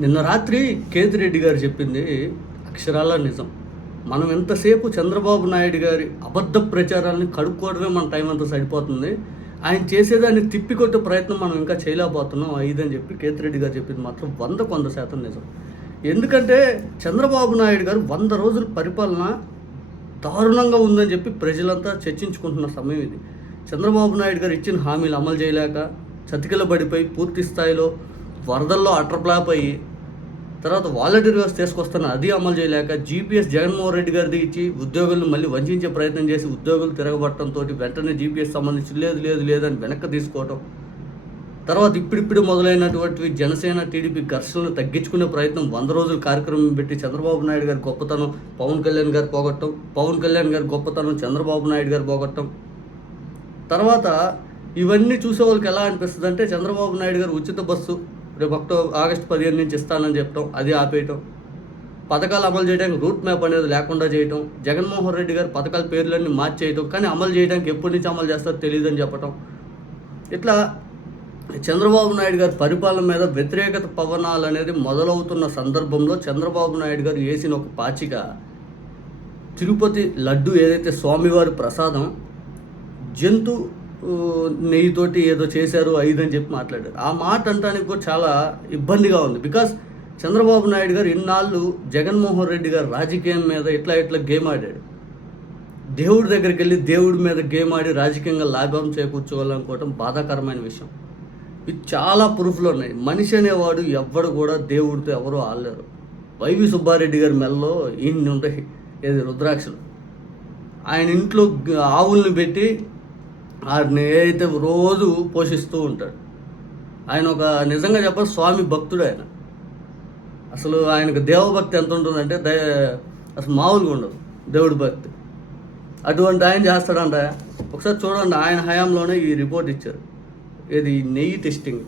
నిన్న రాత్రి కేతిరెడ్డి గారు చెప్పింది అక్షరాల నిజం. మనం ఎంతసేపు చంద్రబాబు నాయుడు గారి అబద్ధ ప్రచారాన్ని కడుక్కోవడమే మన టైం అంతా సరిపోతుంది. ఆయన చేసేదాన్ని తిప్పికొట్టే ప్రయత్నం మనం ఇంకా చేయలేకపోతున్నాం. ఐదని చెప్పి కేతిరెడ్డి గారు చెప్పింది మాత్రం వంద కొంత శాతం నిజం. ఎందుకంటే చంద్రబాబు నాయుడు గారు వంద రోజుల పరిపాలన దారుణంగా ఉందని చెప్పి ప్రజలంతా చర్చించుకుంటున్న సమయం ఇది. చంద్రబాబు నాయుడు గారు ఇచ్చిన హామీలు అమలు చేయలేక చతికిల పడిపోయి పూర్తి స్థాయిలో వరదల్లో అట్రప్లాప్ అయ్యి తర్వాత వాలంటీర్ వ్యవస్థ తీసుకొస్తున్న అది అమలు చేయలేక జీపీఎస్ జగన్మోహన్ రెడ్డి గారిది ఇచ్చి ఉద్యోగులను మళ్ళీ వంచే ప్రయత్నం చేసి ఉద్యోగులు తిరగబట్టడంతో వెంటనే జీపీఎస్ సంబంధించి లేదు లేదు లేదని వెనక్కి తీసుకోవటం. తర్వాత ఇప్పుడిప్పుడు మొదలైనటువంటి జనసేన టీడీపీ ఘర్షణను తగ్గించుకునే ప్రయత్నం వంద రోజుల కార్యక్రమం పెట్టి చంద్రబాబు నాయుడు గారి గొప్పతనం పవన్ కళ్యాణ్ గారు పోగొట్టం పవన్ కళ్యాణ్ గారి గొప్పతనం చంద్రబాబు నాయుడు గారు పోగొట్టం తర్వాత ఇవన్నీ చూసే వాళ్ళకి ఎలా అనిపిస్తుంది అంటే చంద్రబాబు నాయుడు గారు ఉచిత బస్సు రేపు అక్టోబర్ ఆగస్టు పదిహేను నుంచి ఇస్తానని చెప్పడం అది ఆపేయటం. పథకాలు అమలు చేయడానికి రూట్ మ్యాప్ అనేది లేకుండా చేయటం జగన్మోహన్ రెడ్డి గారు పథకాల పేర్లన్నీ మార్చేయటం కానీ అమలు చేయడానికి ఎప్పటి నుంచి అమలు చేస్తారో తెలియదని చెప్పటం. ఇట్లా చంద్రబాబు నాయుడు గారి పరిపాలన మీద వ్యతిరేకత పవనాలు అనేది మొదలవుతున్న సందర్భంలో చంద్రబాబు నాయుడు గారు వేసిన ఒక పాచిక తిరుపతి లడ్డు ఏదైతే స్వామివారి ప్రసాదం జంతు నెయ్యితోటి ఏదో చేశారు ఐదు అని చెప్పి మాట్లాడారు. ఆ మాట అంటానికి కూడా చాలా ఇబ్బందిగా ఉంది. బికాస్ చంద్రబాబు నాయుడు గారు ఇన్నాళ్ళు జగన్మోహన్ రెడ్డి గారు రాజకీయం మీద ఇట్లా ఇట్లా గేమ్ ఆడాడు. దేవుడి దగ్గరికి వెళ్ళి దేవుడి మీద గేమ్ ఆడి రాజకీయంగా లాభం చేకూర్చోవాలనుకోవటం బాధాకరమైన విషయం. ఇది చాలా ప్రూఫ్లు ఉన్నాయి. మనిషి అనేవాడు ఎవ్వడు కూడా దేవుడితో ఎవరో ఆడలేరు. వైవి సుబ్బారెడ్డి గారి మెల్లో ఇన్ని ఉంటాయి. ఏది రుద్రాక్షలు. ఆయన ఇంట్లో ఆవుల్ని పెట్టి వారిని ఏదైతే రోజు పోషిస్తూ ఉంటాడు. ఆయన ఒక నిజంగా చెప్పాలి స్వామి భక్తుడు ఆయన. అసలు ఆయనకు దేవభక్తి ఎంత ఉంటుందంటే దయ అసలు మామూలుగా ఉండదు దేవుడి భక్తి. అటువంటి ఆయన చేస్తాడంట. ఒకసారి చూడండి ఆయన హయాంలోనే ఈ రిపోర్ట్ ఇచ్చారు. ఇది నెయ్యి టెస్టింగ్.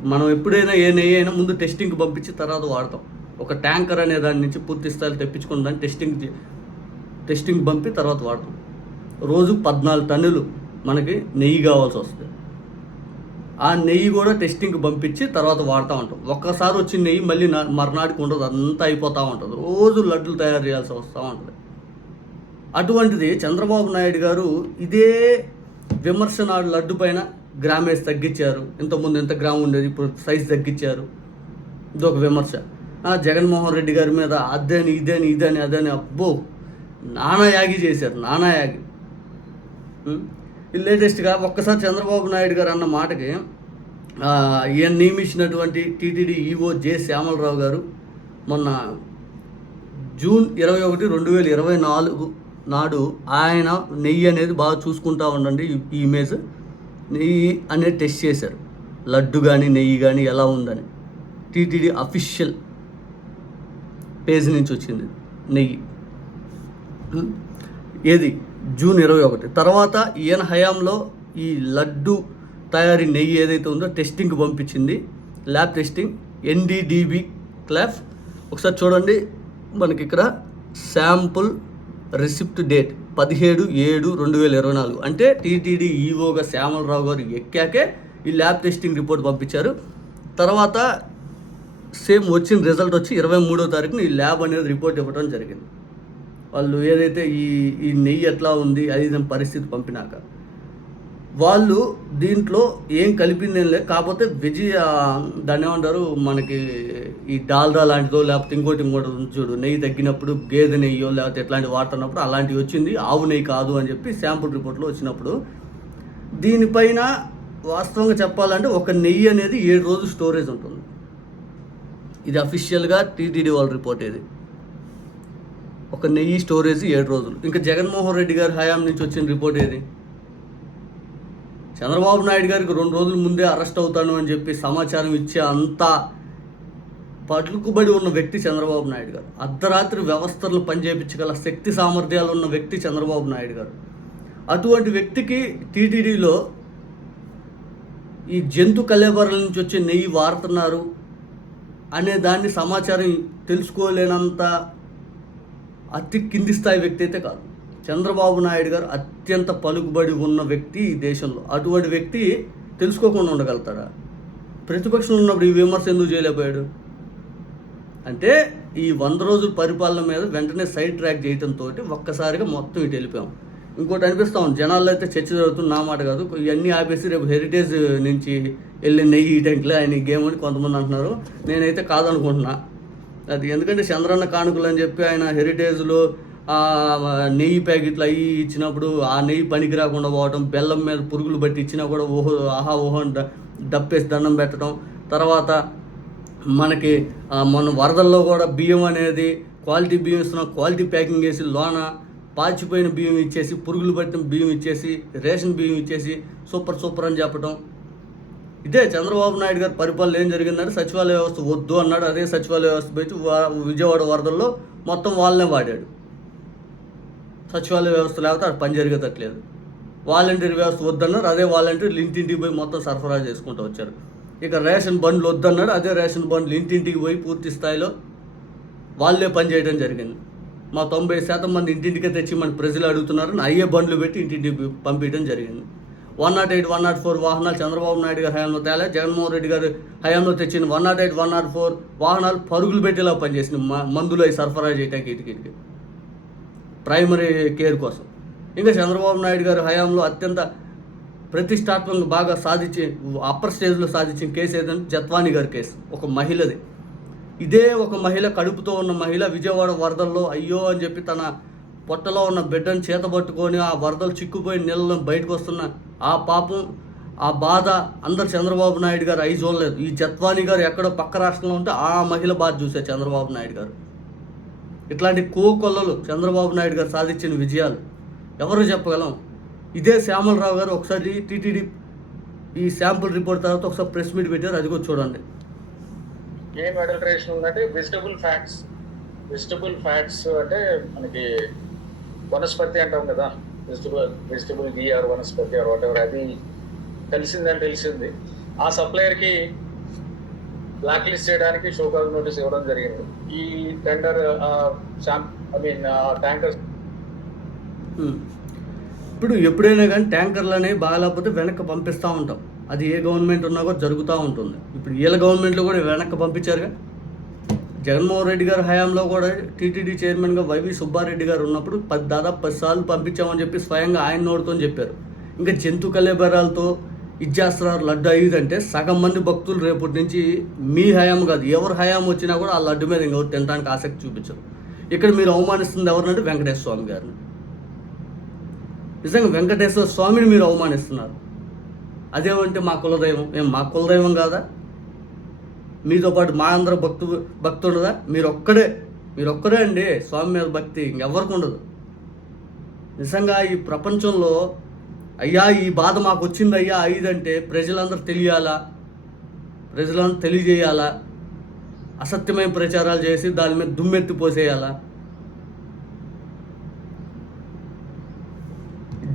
మనం ఎప్పుడైనా ఏ నెయ్యి అయినా ముందు టెస్టింగ్కి పంపించి తర్వాత వాడతాం. ఒక ట్యాంకర్ అనే దాని నుంచి పూర్తి స్థాయిలో తెప్పించుకుని దాన్ని టెస్టింగ్ చే- టెస్టింగ్ పంపి తర్వాత వాడతాం. రోజు పద్నాలుగు టన్నులు మనకి నెయ్యి కావాల్సి వస్తుంది. ఆ నెయ్యి కూడా టెస్టింగ్కి పంపించి తర్వాత వాడుతూ ఉంటాం. ఒక్కసారి వచ్చిన నెయ్యి మళ్ళీ నా మర్నాటికి ఉండదు. అంతా అయిపోతూ ఉంటుంది. రోజు లడ్డులు తయారు చేయాల్సి వస్తూ ఉంటుంది. అటువంటిది చంద్రబాబు నాయుడు గారు ఇదే విమర్శ నాడు లడ్డు పైన గ్రామేజ్ తగ్గించారు. ఇంతకుముందు ఎంత గ్రామ్ ఉండేది? ఇప్పుడు సైజ్ తగ్గించారు. ఇది ఒక విమర్శ జగన్మోహన్ రెడ్డి గారి మీద అదని ఇదని ఇదని అదని అబ్బో! నానాయాగి చేశారు నానాయాగి. లేటెస్ట్గా ఒక్కసారి చంద్రబాబు నాయుడు గారు అన్న మాటకి ఈయన నియమించినటువంటి టీటీడీ ఈఓ జె శ్యామలరావు గారు మొన్న జూన్ ఇరవై ఒకటి రెండు వేల ఇరవై నాలుగు నాడు ఆయన నెయ్యి అనేది బాగా చూసుకుంటా ఉండండి ఈ- ఇమేజ్. నెయ్యి అనేది టెస్ట్ చేశారు. లడ్డు కానీ నెయ్యి కానీ ఎలా ఉందని. టీటీడీ అఫీషియల్ పేజ్ నుంచి వచ్చింది నెయ్యి. ఏది? జూన్ ఇరవై ఒకటి. తర్వాత ఈయన హయాంలో ఈ లడ్డు తయారీ నెయ్యి ఏదైతే ఉందో టెస్టింగ్కి పంపించింది. ల్యాబ్ టెస్టింగ్ ఎన్డీడీబీ క్లాఫ్ ఒకసారి చూడండి మనకి ఇక్కడ శాంపుల్ రిసిప్ట్ డేట్ పదిహేడు ఏడు రెండు వేల ఇరవై నాలుగు. అంటే టీటీడీ ఈఓగా శ్యామలరావు గారు ఎక్కాకే ఈ ల్యాబ్ టెస్టింగ్ రిపోర్ట్ పంపించారు. తర్వాత సేమ్ వచ్చిన రిజల్ట్ వచ్చి ఇరవై మూడో తారీఖున ఈ ల్యాబ్ అనేది రిపోర్ట్ ఇవ్వడం జరిగింది. వాళ్ళు ఏదైతే ఈ ఈ నెయ్యి ఎట్లా ఉంది అది పరిస్థితి పంపినాక. వాళ్ళు దీంట్లో ఏం కలిపిందేం లేదు. కాకపోతే విజయ దాన్ని ఏమంటారు మనకి ఈ డాల్డా లాంటిదో లేకపోతే ఇంకోటి ఇంకోటి చూడు నెయ్యి తగ్గినప్పుడు గేదె నెయ్యో లేకపోతే ఎట్లాంటివి వాడుతున్నప్పుడు అలాంటివి వచ్చింది. ఆవు నెయ్యి కాదు అని చెప్పి శాంపుల్ రిపోర్ట్లో వచ్చినప్పుడు దీనిపైన వాస్తవంగా చెప్పాలంటే ఒక నెయ్యి అనేది ఏడు రోజులు స్టోరేజ్ ఉంటుంది. ఇది అఫీషియల్గా టీటీడీ వాళ్ళ రిపోర్ట్ ఇది ఒక నెయ్యి స్టోరేజ్ ఏడు రోజులు. ఇంకా జగన్మోహన్ రెడ్డి గారి హయాం నుంచి వచ్చిన రిపోర్ట్ ఏది? చంద్రబాబు నాయుడు గారికి రెండు రోజుల ముందే అరెస్ట్ అవుతాను అని చెప్పి సమాచారం ఇచ్చే అంత పట్లుకుబడి ఉన్న వ్యక్తి చంద్రబాబు నాయుడు గారు. అర్ధరాత్రి వ్యవస్థలు పనిచేయించగల శక్తి సామర్థ్యాలు ఉన్న వ్యక్తి చంద్రబాబు నాయుడు గారు. అటువంటి వ్యక్తికి టీటీడీలో ఈ జంతు కలేబరాల నుంచి వచ్చే నెయ్యి వాడుతున్నారు అనే దాన్ని సమాచారం తెలుసుకోలేనంత అతి కింది స్థాయి వ్యక్తి అయితే కాదు. చంద్రబాబు నాయుడు గారు అత్యంత పలుకుబడి ఉన్న వ్యక్తి ఈ దేశంలో. అటువంటి వ్యక్తి తెలుసుకోకుండా ఉండగలుగుతాడా? ప్రతిపక్షంలో ఉన్నప్పుడు ఈ విమర్శ ఎందుకు చేయలేకపోయాడు? అంటే ఈ వంద రోజుల పరిపాలన మీద వెంటనే సైడ్ ట్రాక్ చేయడంతో ఒక్కసారిగా మొత్తం ఇటు వెళ్ళిపోయాం. ఇంకోటి అనిపిస్తా ఉంది. జనాల్లో అయితే చర్చ జరుగుతుంది. నా మాట కాదు. ఇవన్నీ ఆపేసి రేపు హెరిటేజ్ నుంచి వెళ్ళి నెయ్యి టెంట్లో ఆయన ఈ గేమ్ అని కొంతమంది అంటున్నారు. నేనైతే కాదనుకుంటున్నా. అది ఎందుకంటే చంద్రన్న కానుకలు అని చెప్పి ఆయన హెరిటేజ్లో నెయ్యి ప్యాకెట్లు అవి ఇచ్చినప్పుడు ఆ నెయ్యి పనికి రాకుండా పోవటం బెల్లం మీద పురుగులు బట్టి ఇచ్చినా కూడా ఓహో ఆహా ఓహో డ- డప్పేసి దండం పెట్టడం తర్వాత మనకి మన వరదల్లో కూడా బియ్యం అనేది క్వాలిటీ బియ్యం ఇస్తున్నాం క్వాలిటీ ప్యాకింగ్ చేసి లోన పాచిపోయిన బియ్యం ఇచ్చేసి పురుగులు పట్టిన బియ్యం ఇచ్చేసి రేషన్ బియ్యం ఇచ్చేసి సూపర్ సూపర్ అని చెప్పడం ఇదే చంద్రబాబు నాయుడు గారి పరిపాలన ఏం జరిగిందంటే సచివాలయ వ్యవస్థ వద్దు అన్నాడు. అదే సచివాలయ వ్యవస్థ పెట్టి వా- విజయవాడ వరదల్లో మొత్తం వాళ్ళనే వాడాడు. సచివాలయ వ్యవస్థ లేకపోతే అది పని జరిగేటట్లేదు. వాలంటీర్ వ్యవస్థ వద్దన్నారు. అదే వాలంటీర్లు ఇంటింటికి పోయి మొత్తం సరఫరా చేసుకుంటూ వచ్చారు. ఇక రేషన్ బండ్లు వద్దన్నాడు అదే రేషన్ బండ్లు ఇంటింటికి పోయి పూర్తి స్థాయిలో వాళ్ళే పని చేయడం జరిగింది. మా తొంభై శాతం మంది ఇంటింటికే తెచ్చి మన ప్రజలు అడుగుతున్నారని అయ్యే బండ్లు పెట్టి ఇంటింటికి పంపించడం జరిగింది. One not eight one not four వాహనాలు చంద్రబాబు నాయుడు గారి హయాంలో తేలే జగన్మోహన్ రెడ్డి గారి హయాంలో తెచ్చిన one not eight one not four వాహనాలు పరుగులు పెట్టేలా పనిచేసింది మ- మందులు అవి సరఫరా చేయడానికి ఇటుకిటికి ప్రైమరీ కేర్ కోసం. ఇంకా చంద్రబాబు నాయుడు గారి హయాంలో అత్యంత ప్రతిష్టాత్మకంగా బాగా సాధించి అప్పర్ స్టేజ్లో సాధించిన కేసు ఏదంటే జత్వాని గారి కేసు. ఒక మహిళది. ఇదే ఒక మహిళ కడుపుతో ఉన్న మహిళ విజయవాడ వరదల్లో అయ్యో అని చెప్పి తన పొట్టలో ఉన్న బిడ్డను చేత పట్టుకొని ఆ వరదలు చిక్కుపోయి నీళ్ళను బయటకు వస్తున్న ఆ పాపం ఆ బాధ అందరు చంద్రబాబు నాయుడు గారు అయి చూడలేదు ఈ జత్వానీ గారు ఎక్కడో పక్క రాష్ట్రంలో ఉంటే ఆ మహిళ బాధ చూసే చంద్రబాబు నాయుడు గారు. ఇట్లాంటి కోకొల్లలు చంద్రబాబు నాయుడు గారు సాధించిన విజయాలు ఎవరు చెప్పగలం? ఇదే శ్యామలరావు గారు ఒకసారి టీటీడీ ఈ శాంపుల్ రిపోర్ట్ తర్వాత ఒకసారి ప్రెస్ మీట్ పెట్టారు. అది కూడా చూడండి. ఏం అడల్టరేషన్ ఉందంటే వెజిటబుల్ ఫ్యాట్స్ వెజిటబుల్ ఫ్యాట్స్ అంటే మనకి వనస్పతి అంటాం కదా. Vegetable vegetable ghee or vanaspati or what ever అది తెలిసిందని తెలిసింది. ఆ సప్లయర్కి బ్లాక్ లిస్ట్ చేయడానికి షోకాల్ నోటీస్ ఇవ్వడం జరిగింది. ఈ టెండర్ ఐ మీన్ ట్యాంకర్ ఇప్పుడు ఎప్పుడైనా కానీ ట్యాంకర్లు అనేవి బాగాలేకపోతే వెనక్కి పంపిస్తూ ఉంటాం. అది ఏ గవర్నమెంట్ ఉన్నా కూడా జరుగుతూ ఉంటుంది. ఇప్పుడు వీళ్ళ గవర్నమెంట్లో కూడా వెనక్కి పంపించారుగా? జగన్మోహన్ రెడ్డి గారి హయాంలో కూడా టీటీడీ చైర్మన్గా వైవి సుబ్బారెడ్డి గారు ఉన్నప్పుడు పది దాదాపు పది సార్లు పంపించామని చెప్పి స్వయంగా ఆయన నోడుతో చెప్పారు. ఇంకా జంతు కలేబరాలతో ఇచ్చేస్తున్నారు లడ్డు అయ్యిందంటే సగం మంది భక్తులు రేపటి నుంచి మీ హయాం కాదు ఎవరు హయాం వచ్చినా కూడా ఆ లడ్డు మీద ఇంకెవరు తినడానికి ఆసక్తి చూపించరు. ఇక్కడ మీరు అవమానిస్తుంది ఎవరినంటే వెంకటేశ్వర స్వామి గారిని. నిజంగా వెంకటేశ్వర స్వామిని మీరు అవమానిస్తున్నారు. అదేమంటే మా కులదైవం ఏం మా కులదైవం కాదా? మీతో పాటు మా అందరు భక్తు భక్తుడుదా? మీరు ఒక్కడే మీరు ఒక్కడే అండి. స్వామి మీద భక్తి ఇంకెవ్వరికి ఉండదు. నిజంగా ఈ ప్రపంచంలో అయ్యా ఈ బాధ మాకు వచ్చింది అయ్యా ఐదంటే ప్రజలందరూ తెలియాలా? ప్రజలందరూ తెలియజేయాలా? అసత్యమైన ప్రచారాలు చేసి దాని మీద దుమ్మెత్తి పోసేయాలా?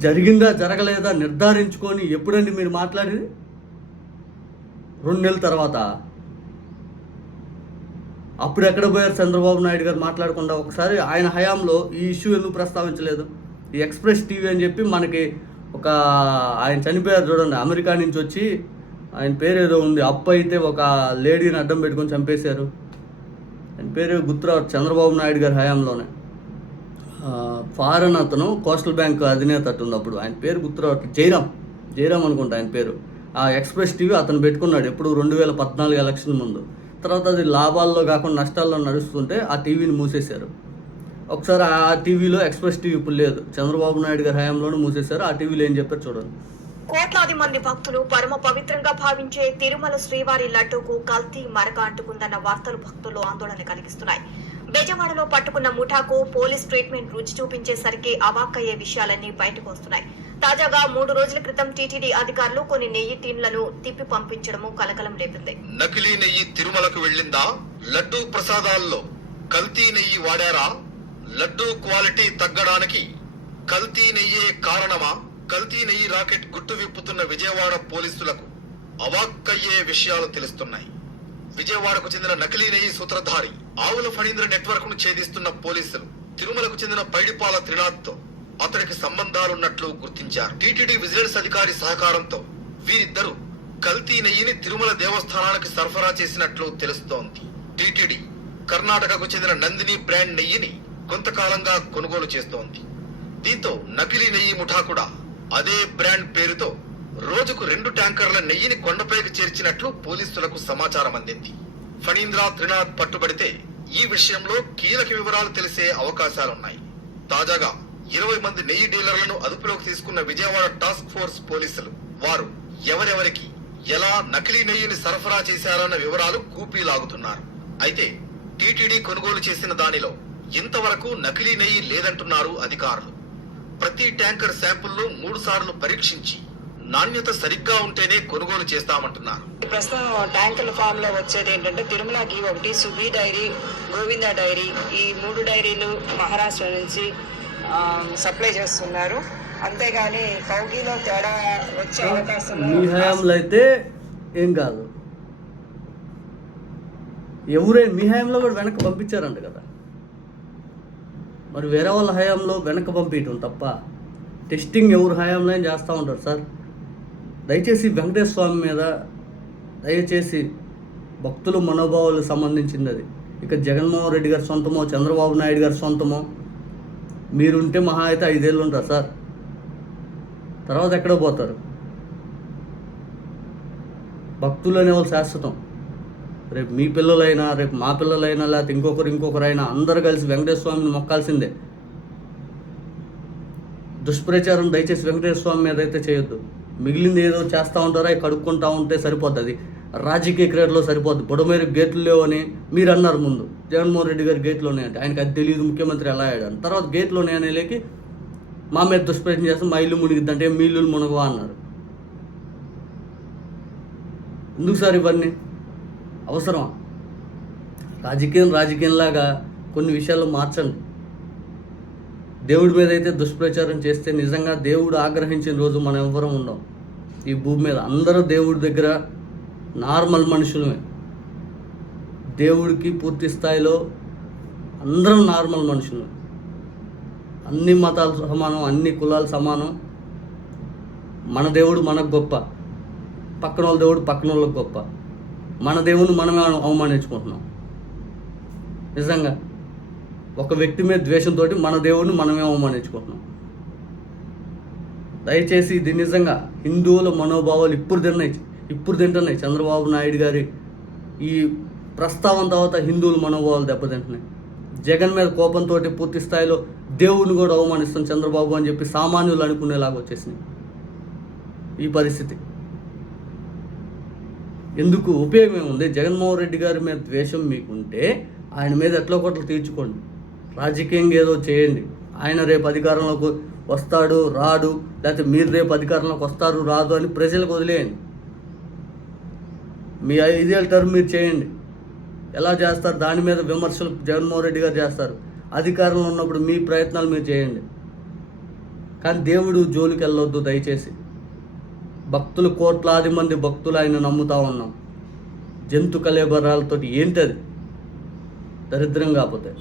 జరిగిందా జరగలేదా నిర్ధారించుకొని ఎప్పుడండి మీరు మాట్లాడేది? రెండు నెలల తర్వాత. అప్పుడు ఎక్కడ పోయారు చంద్రబాబు నాయుడు గారు మాట్లాడకుండా ఒకసారి ఆయన హయాంలో ఈ ఇష్యూ ఎందుకు ప్రస్తావించలేదు? ఈ ఎక్స్ప్రెస్ టీవీ అని చెప్పి మనకి ఒక ఆయన చనిపోయారు చూడండి అమెరికా నుంచి వచ్చి ఆయన పేరు ఏదో ఉంది అప్పు అయితే ఒక లేడీని అడ్డం పెట్టుకొని చంపేశారు. ఆయన పేరు గుర్తురావు చంద్రబాబు నాయుడు గారి హయాంలోనే. ఫారెన్ అతను కోస్టల్ బ్యాంక్ అధినేత అట్టుంది అప్పుడు. ఆయన పేరు గుర్తురావట్లేదు జయరామ్ జయరామ్ అనుకుంటా ఆయన పేరు. ఆ ఎక్స్ప్రెస్ టీవీ అతను పెట్టుకున్నాడు ఎప్పుడు రెండు వేల పద్నాలుగు ఎలక్షన్ ముందు. తర్వాత అది లాభాల్లో కాకుండా నష్టాల్లో నడుస్తుంటే ఆ టీవీని మూసేశారు. ఒకసారి ఆ టీవీలో ఎక్స్ప్రెస్ టీవీ ఇప్పుడు లేదు. చంద్రబాబు నాయుడు గారి హయాంలోనే మూసేశారు. ఆ టీవీలో ఏం చెప్పారు చూడండి. కోట్లాది మంది భక్తులు పరమ పవిత్రంగా భావించే తిరుమల శ్రీవారి లడ్డూకు కల్తీ మరక అంటుకుందన్న వార్తలు భక్తుల్లో ఆందోళన కలిగిస్తున్నాయి. బెజవాడలో పట్టుకున్న ముఠాకు పోలీస్ ట్రీట్మెంట్ రుచి చూపించేసరికి అవాక్కయ్యే విషయాలన్నీ బయటకు వస్తున్నాయి. తాజాగా మూడు రోజుల క్రితం టీటీడీ అధికారులు కొన్ని నెయ్యి టీన్లను తిప్పి పంపించడము కలకలం రేపింది. నకిలీ నెయ్యి తిరుమలకు వెళ్ళిందా? లడ్డూ ప్రసాదాల్లో కల్తీ నెయ్యి వాడారా? లడ్డూ క్వాలిటీ తగ్గడానికి కల్తీ నెయ్యే కారణమా? కల్తీ నెయ్యి రాకెట్ గుట్టు విప్పుతున్న విజయవాడ పోలీసులకు అవాక్కయ్యే విషయాలు తెలుస్తున్నాయి. విజయవాడకు చెందిన నకిలీ నెయ్యి సూత్రధారి ఆవుల ఫణీంద్ర నెట్వర్క్ను ఛేదిస్తున్న పోలీసులు తిరుమలకు చెందిన పైడిపాల త్రినాథ్తో అతనికి సంబంధాలున్నట్లు గుర్తించారు. టీటీడీ విజిలెన్స్ అధికారి సహకారంతో వీరిద్దరూ కల్తీ నెయ్యిని తిరుమల దేవస్థానానికి సరఫరా చేసినట్లు తెలుస్తోంది. టీటీడీ కర్ణాటకకు చెందిన నందిని బ్రాండ్ నెయ్యిని కొంతకాలంగా కొనుగోలు చేస్తోంది. దీంతో నకిలీ నెయ్యి ముఠా కూడా అదే బ్రాండ్ పేరుతో రోజుకు రెండు ట్యాంకర్ల నెయ్యిని కొండపైకి చేర్చినట్లు పోలీసులకు సమాచారం అందింది. ఫణీంద్ర త్రినాథ్ పట్టుబడితే ఈ విషయంలో కీలక వివరాలు తెలిసే అవకాశాలున్నాయి. తాజాగా ఇరవై మంది నెయ్యి డీలర్లను అదుపులోకి తీసుకున్న విజయవాడ టాస్క్ ఫోర్స్ పోలీసులు వారు ఎవరెవరికి ఎలా నకిలీ నెయ్యిని సరఫరా చేశారన్న వివరాలు కూపీలాగుతున్నారు అయితే టీటీడీ కొనుగోలు చేసిన దానిలో ఇంతవరకు నకిలీ నెయ్యి లేదంటున్నారు అధికారులు. ప్రతి ట్యాంకర్ శాంపుల్లో మూడు సార్లు పరీక్షించి నాణ్యత సరిగ్గా ఉంటేనే కొనుగోలు చేస్తామంటున్నారు. ప్రస్తుతం ట్యాంకుల ఫామ్లో వచ్చేది ఏంటంటే తిరుమలకి ఒకటి సుబీ డైరీ గోవింద డైరీ. ఈ మూడు డైరీలు మహారాష్ట్ర నుంచి సప్లై చేస్తున్నారు. అంతేగాని కౌగిలో తేడా వచ్చే అవకాశం మీ హయాంలో అయితే ఏం కాదు. ఎవరే మీ హయాంలో కూడా వెనక్కి పంపించారంట కదా. మరి వేరే వాళ్ళ హయాంలో వెనక్కి పంపించడం తప్ప టెస్టింగ్ ఎవరు హయాంలో చేస్తూ ఉంటారు సార్. దయచేసి వెంకటేశ్వర స్వామి మీద దయచేసి భక్తుల మనోభావాలకు సంబంధించింది అది ఇక జగన్మోహన్ రెడ్డి గారి సొంతమో చంద్రబాబు నాయుడు గారి సొంతమో మీరుంటే మహా అయితే ఐదేళ్ళు ఉంటారు సార్. తర్వాత ఎక్కడో పోతారు? భక్తులు అనేవాళ్ళు శాశ్వతం. రేపు మీ పిల్లలైనా రేపు మా పిల్లలైనా లేకపోతే ఇంకొకరు ఇంకొకరైనా అందరు కలిసి వెంకటేశ్వర స్వామిని మొక్కాల్సిందే. దుష్ప్రచారం దయచేసి వెంకటేశ్వర స్వామి మీద అయితే చేయొద్దు. మిగిలింది ఏదో చేస్తూ ఉంటారో అవి కడుక్కుంటా ఉంటే సరిపోతుంది రాజకీయ క్రీడలో సరిపోద్ది. బుడమేరు గేట్లు లేవని మీరు అన్నారు ముందు. జగన్మోహన్ రెడ్డి గారి గేట్లోనే అంటే. ఆయనకి అది తెలియదు. ముఖ్యమంత్రి ఎలా అయ్యాడు తర్వాత గేట్లోనే అనే లేకి మా మీద దుష్ప్రయత్నం చేస్తే మా ఇల్లు మునిగిద్దంటే మీ ఇల్లు మునగవా అన్నారు. ఎందుకు సార్ ఇవన్నీ? అవసరమా? రాజకీయం రాజకీయంలాగా కొన్ని విషయాలు మార్చండి. దేవుడి మీద అయితే దుష్ప్రచారం చేస్తే నిజంగా దేవుడు ఆగ్రహించిన రోజు మనం ఎవ్వరం ఉండం. ఈ భూమి మీద అందరూ దేవుడి దగ్గర నార్మల్ మనుషులమే. దేవుడికి పూర్తి స్థాయిలో అందరం నార్మల్ మనుషులు అన్ని మతాలు సమానం అన్ని కులాలు సమానం. మన దేవుడు మనకు గొప్ప. పక్కన వాళ్ళ దేవుడు పక్కన వాళ్ళకి గొప్ప. మన దేవుని మనమే అవమానించుకుంటున్నాం. నిజంగా. ఒక వ్యక్తి మీద ద్వేషంతో మన దేవుడిని మనమే అవమానించుకుంటున్నాం. దయచేసి ఇది నిజంగా హిందువుల మనోభావాలు ఇప్పుడు తిన్నాయి. ఇప్పుడు తింటున్నాయి. చంద్రబాబు నాయుడు గారి ఈ ప్రస్తావన తర్వాత హిందువుల మనోభావాలు దెబ్బతింటున్నాయి. జగన్ మీద కోపంతో పూర్తి స్థాయిలో దేవుడిని కూడా అవమానిస్తాం చంద్రబాబు అని చెప్పి సామాన్యులు అనుకునేలాగా వచ్చేసినాయి. ఈ పరిస్థితి. ఎందుకు ఉపయోగం ఏముంది? జగన్మోహన్ రెడ్డి గారి మీద ద్వేషం మీకుంటే ఆయన మీద ఎట్లా కొట్లు తీర్చుకోండి? రాజకీయంగా ఏదో చేయండి. ఆయన రేపు అధికారంలోకి వస్తాడు రాడు లేకపోతే మీరు రేపు అధికారంలోకి వస్తారు రాదు అని ప్రజలకు వదిలేయండి. మీ ఐదేళ్ళ టర్మ్ మీరు చేయండి. ఎలా చేస్తారు? దాని మీద విమర్శలు జగన్మోహన్ రెడ్డి గారు చేస్తారు. అధికారంలో ఉన్నప్పుడు మీ ప్రయత్నాలు మీరు చేయండి. కానీ దేవుడు జోలికి వెళ్ళొద్దు దయచేసి. భక్తులు కోట్లాది మంది భక్తులు ఆయన నమ్ముతా ఉన్నాం. జంతు కలేబరాలతో ఏంటది? దరిద్రం కాకపోతే.